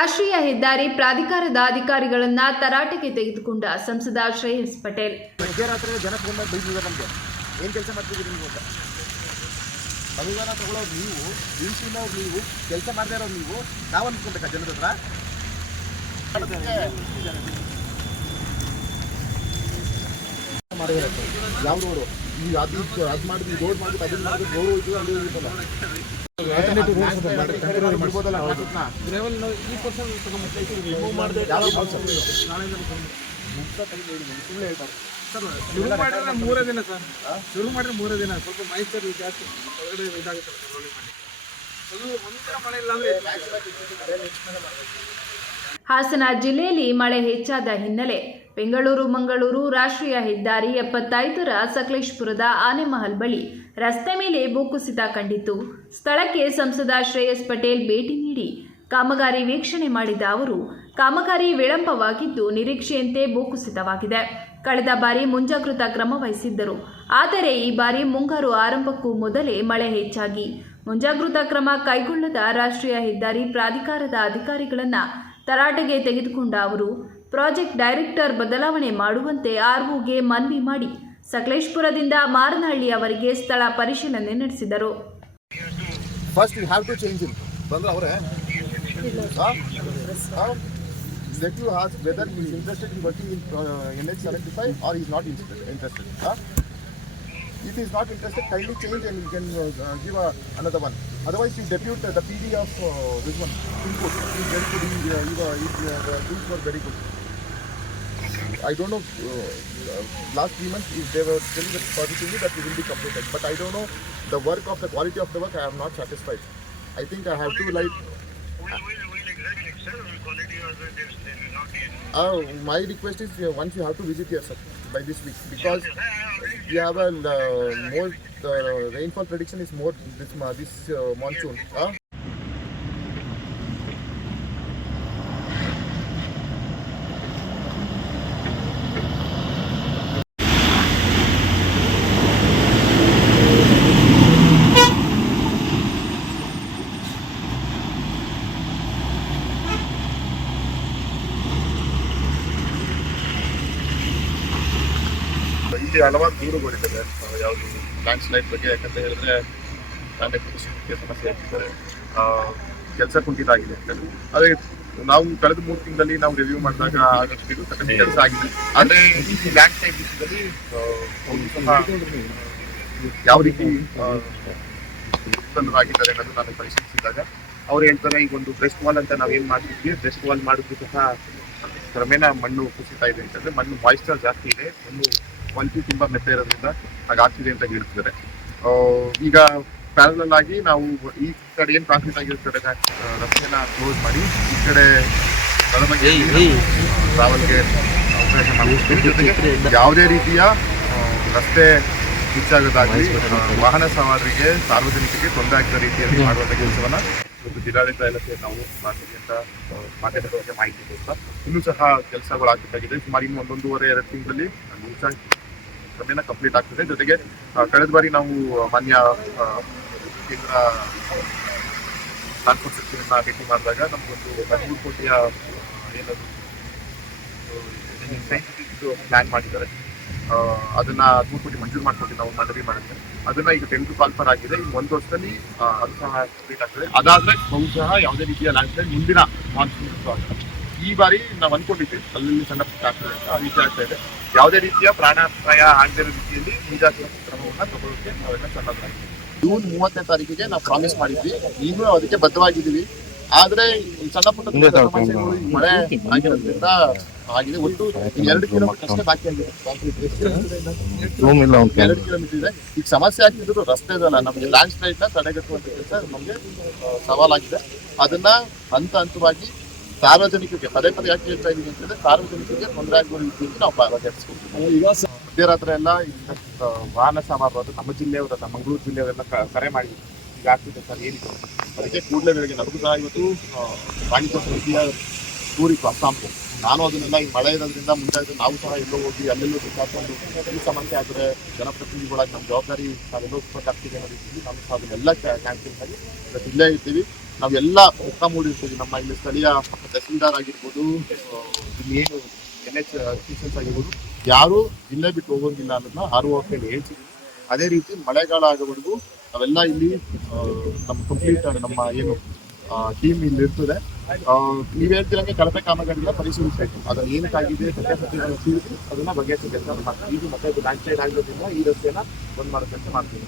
ರಾಷ್ಟ್ರೀಯ ಹೆದ್ದಾರಿ ಪ್ರಾಧಿಕಾರದ ಅಧಿಕಾರಿಗಳನ್ನ ತರಾಟೆಗೆ ತೆಗೆದುಕೊಂಡ ಸಂಸದ ಶ್ರೇಯಸ್ ಪಟೇಲ್. ಅನುದಾನ ತಗೊಳ್ಳೋರು ನೀವು ಇಳಿಸಿಲ್ಲವ್ರು ನೀವು ಕೆಲಸ ಮಾಡದೇ ಇರೋರು ನೀವು ನಾವು ಅನ್ಸ್ಕೊಬೇಕಾ ಜನರ ಹತ್ರ? ಯಾವ ರೋಡು? ನೀವು ಅದು ಅದು ಮಾಡಿದ್ವಿ ರೋಡ್ ಮಾಡಿದ್ವಿ ಅದನ್ನ ಮಾಡಿದ್ವಿ ರೋಡ್ ಹೋಯ್ತು, ಅಲ್ಲಿ ಹೋಗಿತ್ತಲ್ಲ ಶುರು ಮಾಡಿದ್ರೆ ಮೂರೇ ದಿನ ಸರ್. ಶುರು ಮಾಡಿದ್ರೆ ಮೂರೇ ದಿನ. ಸ್ವಲ್ಪ ಮೈಸೂರು ಜಾಸ್ತಿ ಹೊರಗಡೆ ಇದಾಗುತ್ತೆ ಒಂದಿನ ಮಳೆ ಇಲ್ಲ ಹಾಸನ ಜಿಲ್ಲೆಯಲ್ಲಿ ಮಳೆ ಹೆಚ್ಚಾದ ಹಿನ್ನೆಲೆ ಬೆಂಗಳೂರು ಮಂಗಳೂರು ರಾಷ್ಟ್ರೀಯ ಹೆದ್ದಾರಿ ಎಪ್ಪತ್ತೈದರ ಸಕಲೇಶ್ಪುರದ ಆನೆಮಹಲ್ ಬಳಿ ರಸ್ತೆ ಮೇಲೆ ಭೂಕುಸಿತ ಕಂಡಿತು ಸ್ಥಳಕ್ಕೆ ಸಂಸದ ಶ್ರೇಯಸ್ ಪಟೇಲ್ ಭೇಟಿ ನೀಡಿ ಕಾಮಗಾರಿ ವೀಕ್ಷಣೆ ಮಾಡಿದ ಅವರು, ಕಾಮಗಾರಿ ವಿಳಂಬವಾಗಿದ್ದು ನಿರೀಕ್ಷೆಯಂತೆ ಭೂಕುಸಿತವಾಗಿದೆ ಕಳೆದ ಬಾರಿ ಮುಂಜಾಗೃತಾ ಕ್ರಮ ವಹಿಸಿದ್ದರು. ಆದರೆ ಈ ಬಾರಿ ಮುಂಗಾರು ಆರಂಭಕ್ಕೂ ಮೊದಲೇ ಮಳೆ ಹೆಚ್ಚಾಗಿ. ಮುಂಜಾಗೃತಾ ಕ್ರಮ ಕೈಗೊಳ್ಳದ ರಾಷ್ಟ್ರೀಯ ಹೆದ್ದಾರಿ ಪ್ರಾಧಿಕಾರದ ಅಧಿಕಾರಿಗಳನ್ನು ತರಾಟೆಗೆ ತೆಗೆದುಕೊಂಡ ಅವರು, ಪ್ರಾಜೆಕ್ಟ್ ಡೈರೆಕ್ಟರ್ ಬದಲಾವಣೆ ಮಾಡುವಂತೆ ಆರ್ಒಗೆ ಮನವಿ ಮಾಡಿ ಸಕಲೇಶ್ಪುರದಿಂದ ಮಾರನಹಳ್ಳಿ ಅವರಿಗೆ ಸ್ಥಳ ಪರಿಶೀಲನೆ ನಡೆಸಿದರು. First you have to change it ಬಂದ್ರೆ ಅವರೇ. you can uh, whether is interested in Otherwise, in an uh, the PD or is not interested it is not interested kindly change and you can give another one otherwise you depute the P D of this one input is very good things were very good I don't know, uh, uh, last three months, if they were telling that positively that it will be completed. But I don't know the work of the quality of the work, I am not satisfied. I think I have to like, Will, will, will examine it, sir. Will quality also this, they will not be. uh, my request is uh, once you have to visit here, sir, by this week. Because I we have a uh, more, the rainfall prediction is more this, ma- this uh, monsoon. Uh, ಇಲ್ಲಿ ಹಲವಾರು ದೂರುಗಳಿದ್ದಾವೆ. ಯಾವುದು land slide ಬಗ್ಗೆ ಯಾಕಂತ ಹೇಳಿದ್ರೆ ಕೃಷಿಗೆ ಸಮಸ್ಯೆ ಆಗ್ತಿದ್ದಾರೆ ಕೆಲಸ ಕುಂಠಿತಾಗಿದೆ ಅದೇ ನಾವು ಕಳೆದ ಮೂರು ತಿಂಗಳಲ್ಲಿ ನಾವು ರಿವ್ಯೂ ಮಾಡಿದಾಗ ಆಗಷ್ಟು ತಕ್ಕಂತೆ ಕೆಲಸ ಆಗಿದೆ. ಆದ್ರೆ ಈ ಲ್ಯಾಂಡ್ ಸ್ಲೈಡ್ ವಿಷಯದಲ್ಲಿ ಯಾವ ರೀತಿ ಆ, ವಿಫಲರಾಗಿದ್ದಾರೆ ಅನ್ನೋದು ನಾನು ಪರಿಶೀಲಿಸಿದಾಗ ಅವ್ರು ಹೇಳ್ತಾರೆ ಈಗ ಒಂದು ಬ್ರೆಸ್ಟ್ ವಾಲ್ ಅಂತ ನಾವೇನ್ ಮಾಡ್ತಿದ್ವಿ ಬ್ರೆಸ್ಟ್ ವಾಲ್ ಮಾಡಿದ್ರು ಸಹ ಕ್ರಮೇಣ ಮಣ್ಣು ಕುಸಿತಾ ಇದೆ ಅಂತಂದ್ರೆ ಮಣ್ಣು ಮಾಯಿಸ್ಚರ್ ಜಾಸ್ತಿ ಇದೆ ಮಣ್ಣು ಕ್ವಾಲಿಟಿ ತುಂಬಾ ಮೆತ್ತ ಇರೋದ್ರಿಂದ ಹಾಗಾಗ್ತಿದೆ ಅಂತ ಹೇಳ್ತಿದ್ದಾರೆ. ಈಗ ಪ್ಯಾರಲಲ್ ಆಗಿ ನಾವು ಈ ಕಡೆ ಏನ್ ಕಾಂಕ್ರೀಟ್ ಆಗಿರೋ ಕಡೆ ರಸ್ತೆನ ಕ್ಲೋಸ್ ಮಾಡಿ ಈ ಕಡೆ ಟ್ರಾವೆಲ್ಗೆ ಅವಕಾಶ ಜೊತೆಗೆ ಯಾವುದೇ ರೀತಿಯ ರಸ್ತೆ ಹೆಚ್ಚಾಗೋದಾಗ್ಲಿ ವಾಹನ ಸವಾರರಿಗೆ ಸಾರ್ವಜನಿಕರಿಗೆ ತೊಂದರೆ ಆಗದ ರೀತಿಯಲ್ಲಿ ಮಾಡುವಂತ ಕೆಲಸವನ್ನ ಇವತ್ತು ಜಿಲ್ಲಾಡಳಿತ ಇಲಾಖೆ ನಾವು ಮಾಡ್ತೀವಿ ಅಂತ ಬಗ್ಗೆ ಮಾಹಿತಿ ಕೊಡ್ತಾ ಇನ್ನೂ ಸಹ ಕೆಲಸಗಳು ಆಗಬೇಕಾಗಿದೆ. ಸುಮಾರು ಇನ್ನು ಒಂದೊಂದೂವರೆ, ಎರಡು ತಿಂಗಳಲ್ಲಿ ಮುಂಚೆ ಕ್ರಮೇಣ ಕಂಪ್ಲೀಟ್ ಆಗ್ತದೆ. ಜೊತೆಗೆ ಕಳೆದ ಬಾರಿ ನಾವು ಮಾನ್ಯ ಕೇಂದ್ರ ಟ್ರಾನ್ಸ್ಪೋರ್ಟ್ ಸಚಿವರನ್ನ ಭೇಟಿ ಮಾಡಿದಾಗ ನಮಗೊಂದು ಹದಿಮೂರು ಕೋಟಿಯ ಏನಾದರೂ ಪ್ಲಾನ್ ಮಾಡಿದ್ದಾರೆ. ಅದನ್ನ ಕೋಟಿ ಮಂಜೂರು ಮಾಡ್ಕೊಟ್ಟು ನಾವು ಮನವಿ ಮಾಡಿದ್ರೆ. ಅದನ್ನ ಈಗ ಟೆನ್ ಟು ಕಾಲ್ಫರ್ ಆಗಿದೆ. ಈಗ ಒಂದು ವರ್ಷದಲ್ಲಿ ಅದು ಸಹ ಆಗ್ತದೆ ಅದಾದ್ರೆ ಬಹುಶಃ ಯಾವುದೇ ರೀತಿಯ ಲ್ಯಾಂಡ್ ಸ್ಲೈಡ್ ಮುಂದಿನ ಮಾನ್ಸೂನ್ ಈ ಬಾರಿ ನಾವು ಅನ್ಕೊಂಡಿದ್ವಿ ಅಲ್ಲಿ ಸಣ್ಣ ಪುಟ್ಟ ಆಗ್ತದೆ ಅಂತ ರೀತಿ ಆಗ್ತಾ ಇದೆ. ಯಾವುದೇ ರೀತಿಯ ಪ್ರಾಣಾಪಾಯ ಆಗದಿರೋ ರೀತಿಯಲ್ಲಿ ಮುಂಜಾಗ್ರತಾ ಕ್ರಮವನ್ನ ತಗೊಳ್ಳೋಕೆ ನಾವೆಲ್ಲ ಸಣ್ಣ ಜೂನ್ ಮೂವತ್ತನೇ ತಾರೀಕಿಗೆ ನಾವು ಪ್ರಾಮಿಸ್ ಮಾಡಿದ್ವಿ. ಈಗಲೂ ಅದಕ್ಕೆ ಬದ್ಧವಾಗಿದ್ದೀವಿ. ಆದ್ರೆ ಈ ಸಣ್ಣ ಪುಟ್ಟ ಸಮಸ್ಯೆಗಳು ಈ ಮಳೆ ಆಗಿರೋದ್ರಿಂದ ಆಗಿದೆ. ಒಟ್ಟು ಎರಡು ಕಿಲೋಮೀಟರ್ ಅಷ್ಟೇ ಬಾಕಿ ಆಗಿದೆ? ಎರಡು ಕಿಲೋಮೀಟರ್ ಇದೆ. ಈಗ ಸಮಸ್ಯೆ ಆಗ್ತಿದ್ರು ರಸ್ತೆ ಇದಲ್ಲ ನಮಗೆ ಲ್ಯಾಂಡ್ ಸ್ಲೈಡ್ನ ತಡೆಗಟ್ಟುವಂತ ಕೆಲಸ ನಮಗೆ ಸವಾಲಾಗಿದೆ. ಅದನ್ನ ಹಂತ ಹಂತವಾಗಿ ಸಾರ್ವಜನಿಕರಿಗೆ ಪದೇ ಪದೇ ಯಾಕೆ ಹೇಳ್ತಾ ಇದೀವಿ ಅಂತಂದ್ರೆ ಸಾರ್ವಜನಿಕರಿಗೆ ತೊಂದರೆ ಆಗುವ ರೀತಿಯಲ್ಲಿ ನಾವು ಬಗೆಹರಿಸ್ಕೊಳ್ತೀವಿ ಮಧ್ಯರಾತ್ರಿ ಎಲ್ಲ ಈಗ, ವಾಹನ ಸವಾರರು ನಮ್ಮ ಜಿಲ್ಲೆಯವರೆಲ್ಲ ಮಂಗಳೂರು ಜಿಲ್ಲೆಯವರೆಲ್ಲ ಕರೆ ಮಾಡಿ ಈಗ ಆಗ್ತಿದೆ ಸರ್ ಏನಿದೆ ಅದಕ್ಕೆ ಕೂಡಲೇ ಬೆಳಗ್ಗೆ ನಮಗೂ ಸಹ ಇವತ್ತು ವಾಣಿಜ್ಯ ಸಮಿತಿಯ ಟೂರಿತ್ತು ಅಸ್ಸಾಂಪು ನಾನು ಅದನ್ನೆಲ್ಲ ಈ ಮಳೆ ಇರೋದ್ರಿಂದ ಮುಂಜಾಗ್ರತೆ ನಾವು ಸಹ ಎಲ್ಲೋ ಹೋಗಿ ಅಲ್ಲೆಲ್ಲೋ ಬಿಸಾಕೊಂಡು ಈ ಸಮಸ್ಯೆ ಆದರೆ ಜನಪ್ರತಿನಿಧಿಗಳಾಗಿ ನಮ್ಮ ಜವಾಬ್ದಾರಿ ನಾವೆಲ್ಲೋ ಉತ್ಪತ್ತಿ ಅನ್ನೋ ರೀತಿಯಲ್ಲಿ ನಾವು ಸಹ ಅದನ್ನೆಲ್ಲ ಕ್ಯಾನ್ಸಲ್ ಮಾಡಿ ಇವತ್ತು ಇಲ್ಲೇ ಇರ್ತೀವಿ. ನಾವೆಲ್ಲ ಮುಖ ಮೂಡಿರ್ತೀವಿ ನಮ್ಮ ಇಲ್ಲಿ ಸ್ಥಳೀಯ ತಹಸೀಲ್ದಾರ್ ಆಗಿರ್ಬೋದು ಏನು ಎನ್ ಎಚ್ ಆಗಿರ್ಬೋದು, ಯಾರೂ ಜಿಲ್ಲೆ ಬಿಟ್ಟು ಹೋಗೋಂಗಿಲ್ಲ ಅನ್ನೋದನ್ನ ಆರು ಹೇಳ್ತೀವಿ ಅದೇ ರೀತಿ ಮಳೆಗಾಲ ಆಗೋವರೆಗೂ ನಾವೆಲ್ಲ ಇಲ್ಲಿ ನಮ್ಮ ಕಂಪ್ಲೀಟ್ ನಮ್ಮ ಏನು ಟೀಮ್ ಇಲ್ಲಿ ಇರ್ತದೆ. ನೀವ್ ಹೇಳ್ತಿರಂಗೆ ಕಳಪೆ ಕಾಮಗಾರಿಗಳ ಪರಿಶೀಲಿಸಬೇಕು. ಅದನ್ನ ಏನಕ್ಕಾಗಿದೆ ಸತ್ಯಾಸತ್ಯಗಳನ್ನು ತಿಳಿಸಿ ಅದನ್ನ ಬಗೆಹರಿಸಿ ಕೆಲಸ ಮಾಡ್ತೀವಿ. ಇದು ಮತ್ತೆ ಲ್ಯಾಂಡ್ ಸ್ಲೈಡ್ ಆಗಿರೋದ್ರಿಂದ ಈ ರಸ್ತೆಯನ್ನ ಬಂದ್ ಮಾಡೋ ಮಾಡ್ತೀವಿ.